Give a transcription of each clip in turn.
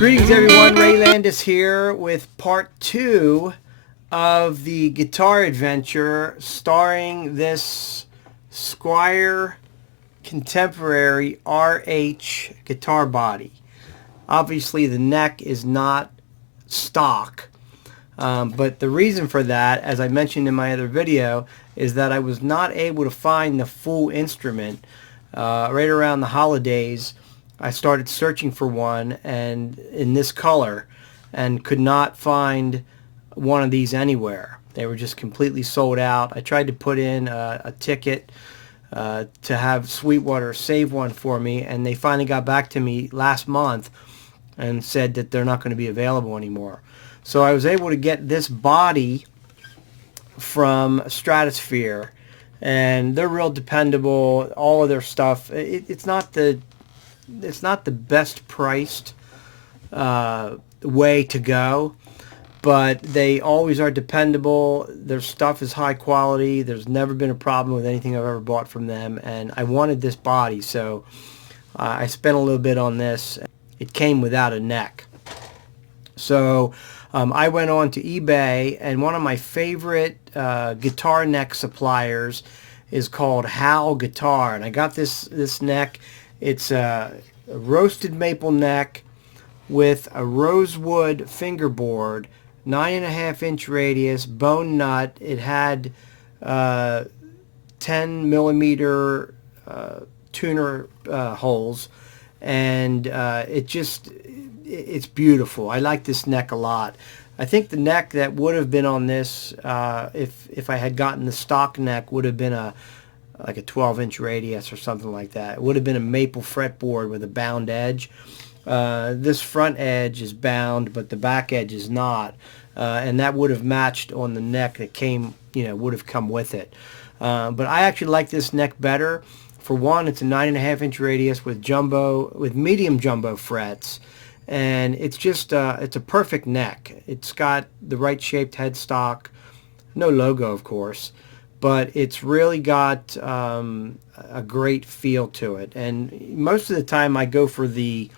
Greetings everyone, Ray Landis here with part 2 of the guitar adventure starring this Squier Contemporary RH guitar body. Obviously the neck is not stock, but the reason for that, as I mentioned in my other video, is that I was not able to find the full instrument. Right around the holidays I started searching for one and in this color and could not find one of these anywhere. They were just completely sold out. I tried to put in a ticket to have Sweetwater save one for me, and they finally got back to me last month and said that they're not going to be available anymore. So I was able to get this body from Stratosphere, and they're real dependable. All of their stuff, it's not the best priced way to go, but they always are dependable. Their stuff is high quality. There's never been a problem with anything I've ever bought from them, and I wanted this body, so I spent a little bit on this. It came without a neck. So I went on to eBay, and one of my favorite guitar neck suppliers is called Hal Guitar, and I got this neck. It's a roasted maple neck with a rosewood fingerboard, 9.5-inch radius, bone nut. It had 10 millimeter tuner holes, and it's beautiful. I like this neck a lot. I think the neck that would have been on this, if I had gotten the stock neck, would have been like a 12-inch radius or something like that. It would have been a maple fretboard with a bound edge. This front edge is bound, but the back edge is not, and that would have matched on the neck that came, would have come with it. But I actually like this neck better. For one, it's a 9.5-inch radius with medium jumbo frets, and it's just it's a perfect neck. It's got the right shaped headstock, no logo of course, but it's really got a great feel to it. And most of the time I go for the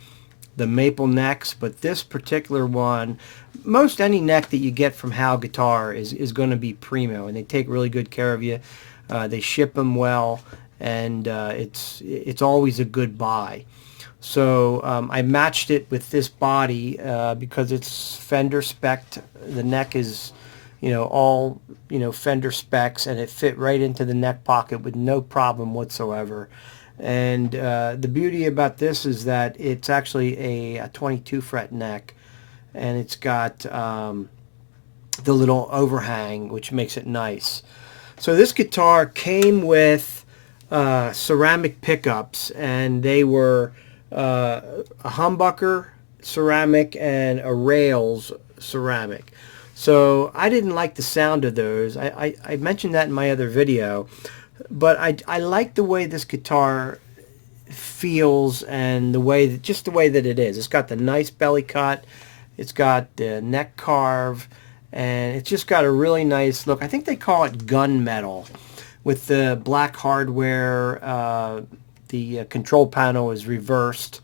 maple necks, but this particular one, most any neck that you get from Hal Guitar is going to be primo, and they take really good care of you. They ship them well, and it's always a good buy. So I matched it with this body because it's Fender spec'd. The neck is all Fender specs, and it fit right into the neck pocket with no problem whatsoever. And the beauty about this is that it's actually a 22 fret neck, and it's got the little overhang, which makes it nice. So this guitar came with ceramic pickups, and they were a humbucker ceramic and a rails ceramic. So I didn't like the sound of those. I mentioned that in my other video, but I like the way this guitar feels, and just the way that it is. It's got the nice belly cut, it's got the neck carve, and it's just got a really nice look. I think they call it gunmetal with the black hardware. The control panel is reversed.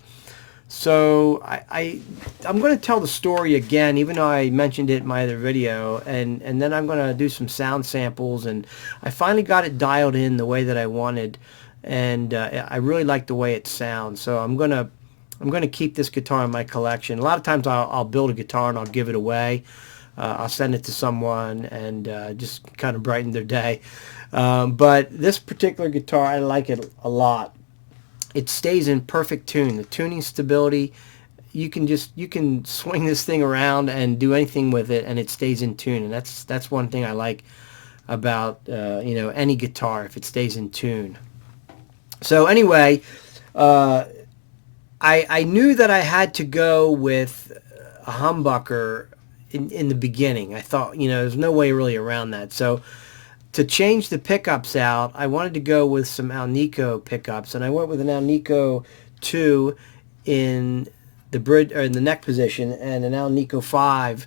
So I'm going to tell the story again, even though I mentioned it in my other video, and then I'm going to do some sound samples, and I finally got it dialed in the way that I wanted, and I really like the way it sounds. So I'm going to keep this guitar in my collection. A lot of times I'll build a guitar and I'll give it away. I'll send it to someone and just kind of brighten their day. But this particular guitar, I like it a lot. It stays in perfect tune. The tuning stability, you can swing this thing around and do anything with it, and it stays in tune. And that's one thing I like about any guitar, if it stays in tune. So anyway, I knew that I had to go with a humbucker in the beginning. I thought there's no way really around that. So to change the pickups out, I wanted to go with some Alnico pickups, and I went with an Alnico 2 in the bridge, or in the neck position, and an Alnico 5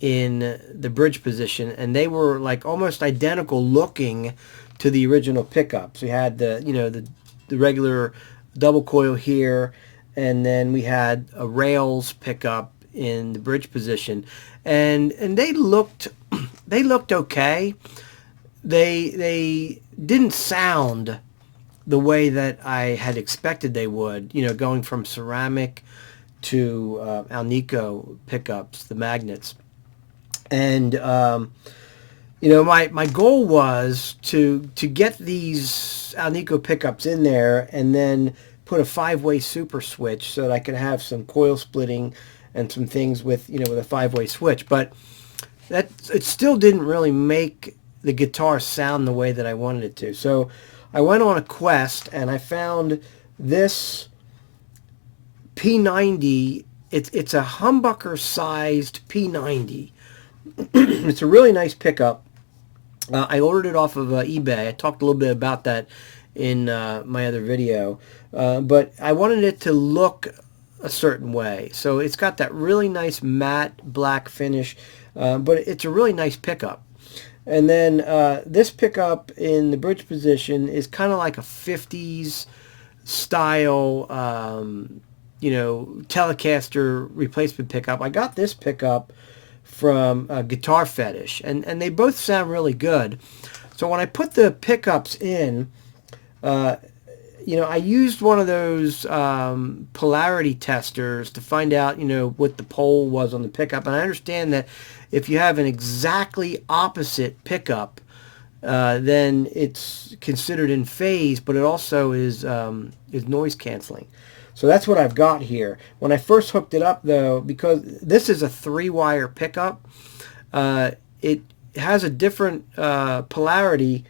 in the bridge position, and they were like almost identical looking to the original pickups. We had the regular double coil here, and then we had a rails pickup in the bridge position, and they looked they looked okay. They didn't sound the way that I had expected they would. You know, going from ceramic to Alnico pickups, the magnets, and you know, my goal was to get these Alnico pickups in there and then put a 5-way super switch so that I could have some coil splitting and some things with, you know, with a 5-way switch. But that it still didn't really make the guitar sound the way that I wanted it to. So I went on a quest and I found this P90. It's a humbucker sized P90. It's a really nice pickup. I ordered it off of eBay. I talked a little bit about that in my other video. But I wanted it to look a certain way. So it's got that really nice matte black finish, but it's a really nice pickup. And then this pickup in the bridge position is kind of like a 50s style, you know, Telecaster replacement pickup. I got this pickup from Guitar Fetish, and they both sound really good. So when I put the pickups in, you know, I used one of those polarity testers to find out, you know, what the pole was on the pickup. And I understand that if you have an exactly opposite pickup, then it's considered in phase, but it also is noise canceling. So that's what I've got here. When I first hooked it up, though, because this is a 3-wire pickup, it has a different polarity,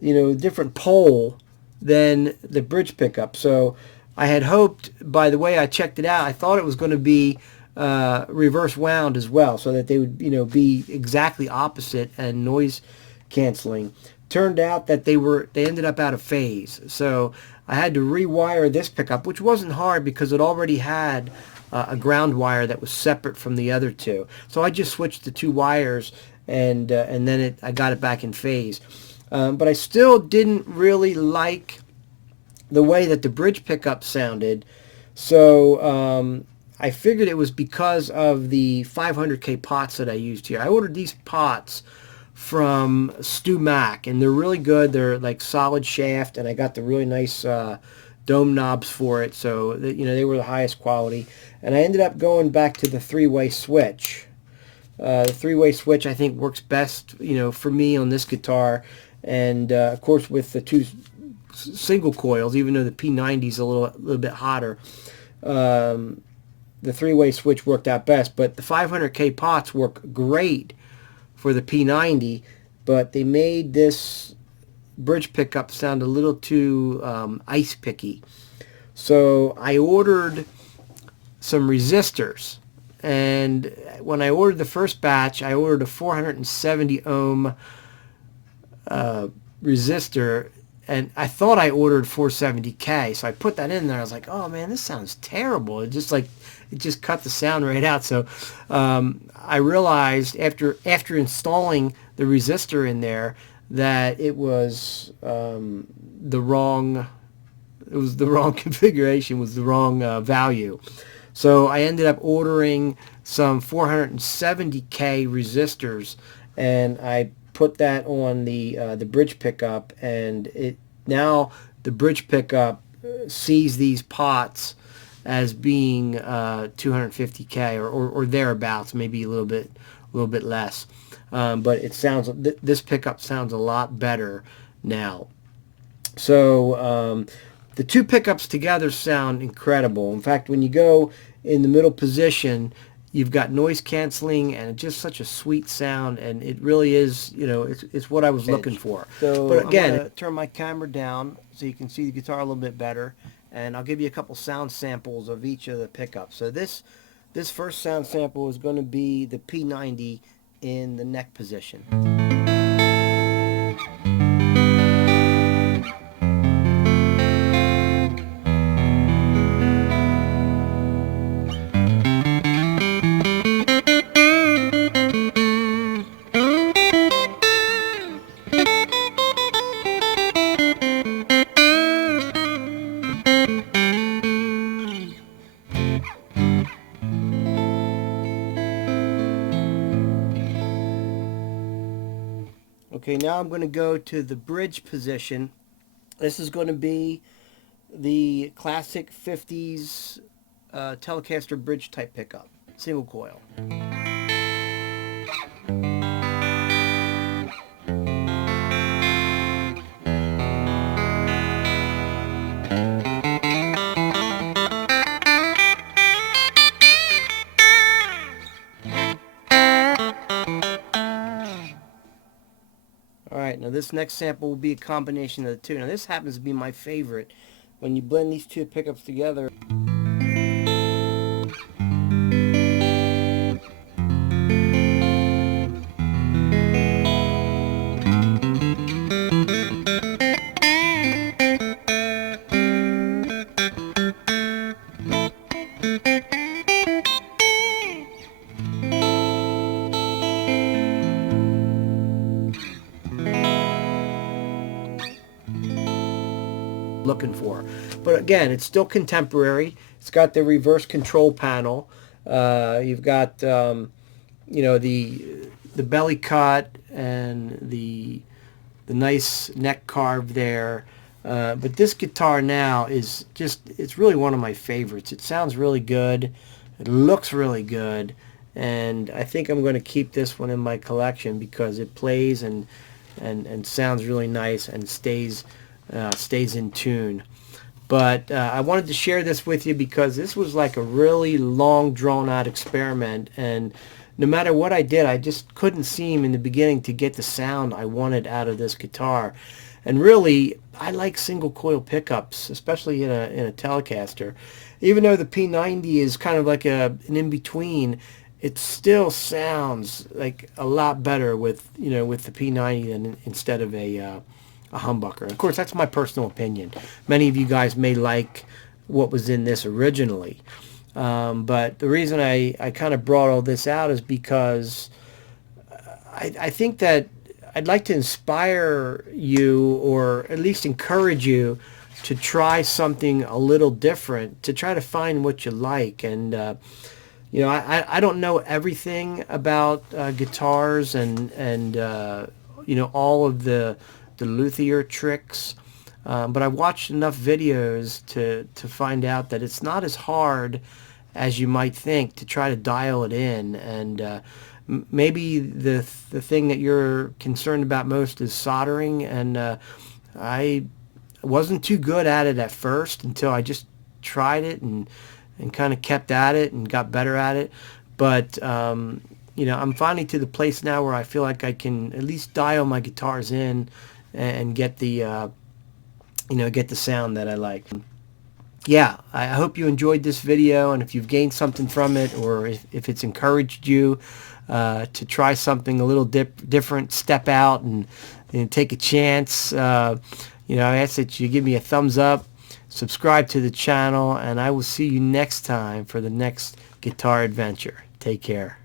you know, different pole than the bridge pickup. So I had hoped, by the way I checked it out, I thought it was going to be reverse wound as well, so that they would, you know, be exactly opposite and noise canceling. Turned out that they ended up out of phase. So I had to rewire this pickup, which wasn't hard because it already had a ground wire that was separate from the other two. So I just switched the 2 wires, and then I got it back in phase. But I still didn't really like the way that the bridge pickup sounded. So I figured it was because of the 500K pots that I used here. I ordered these pots from Stu Mack, and they're really good. They're like solid shaft, and I got the really nice dome knobs for it, so that, you know, they were the highest quality. And I ended up going back to the 3-way switch. The 3-way switch, I think, works best, you know, for me on this guitar. And of course, with the 2 single coils, even though the P90 is a little bit hotter, the 3-way switch worked out best. But the 500K pots work great for the P90, but they made this bridge pickup sound a little too ice picky. So I ordered some resistors, and when I ordered the first batch, I ordered a 470 ohm resistor, and I thought I ordered 470K, so I put that in there. I was like, oh man, this sounds terrible. It just cut the sound right out. So I realized after installing the resistor in there that it was the wrong configuration, was the wrong value. So I ended up ordering some 470K resistors, and I put that on the bridge pickup, and now the bridge pickup sees these pots as being 250K or thereabouts, maybe a little bit less. But it sounds, this pickup sounds a lot better now. So the 2 pickups together sound incredible. In fact, when you go in the middle position, you've got noise canceling and just such a sweet sound, and it really is, you know, it's what I was looking for. So, but again, I'm gonna turn my camera down so you can see the guitar a little bit better, and I'll give you a couple sound samples of each of the pickups. So this first sound sample is going to be the P90 in the neck position. Okay, now I'm going to go to the bridge position. This is going to be the classic 50s Telecaster bridge type pickup, single coil. Alright, now this next sample will be a combination of the two. Now this happens to be my favorite. When you blend these two pickups together, looking for. But again, it's still contemporary. It's got the reverse control panel. You've got you know, the belly cut and the nice neck carve there. But this guitar now is just, it's really one of my favorites. It sounds really good. It looks really good. And I think I'm going to keep this one in my collection because it plays and sounds really nice and stays in tune. But I wanted to share this with you because this was like a really long, drawn-out experiment, and no matter what I did, I just couldn't seem in the beginning to get the sound I wanted out of this guitar. And really, I like single coil pickups, especially in a Telecaster. Even though the P90 is kind of like an in-between, it still sounds like a lot better with the P90 than instead of a humbucker. Of course, that's my personal opinion. Many of you guys may like what was in this originally. But the reason I kind of brought all this out is because I think that I'd like to inspire you, or at least encourage you, to try something a little different, to try to find what you like. And you know, I don't know everything about guitars and you know, all of the luthier tricks, but I watched enough videos to find out that it's not as hard as you might think to try to dial it in. And maybe the thing that you're concerned about most is soldering, and I wasn't too good at it at first until I just tried it and kind of kept at it and got better at it. But you know, I'm finally to the place now where I feel like I can at least dial my guitars in and get the you know, get the sound that I like. Yeah, I hope you enjoyed this video, and if you've gained something from it, or if it's encouraged you to try something a little different, step out and take a chance, you know, I ask that you give me a thumbs up, subscribe to the channel, and I will see you next time for the next guitar adventure. Take care.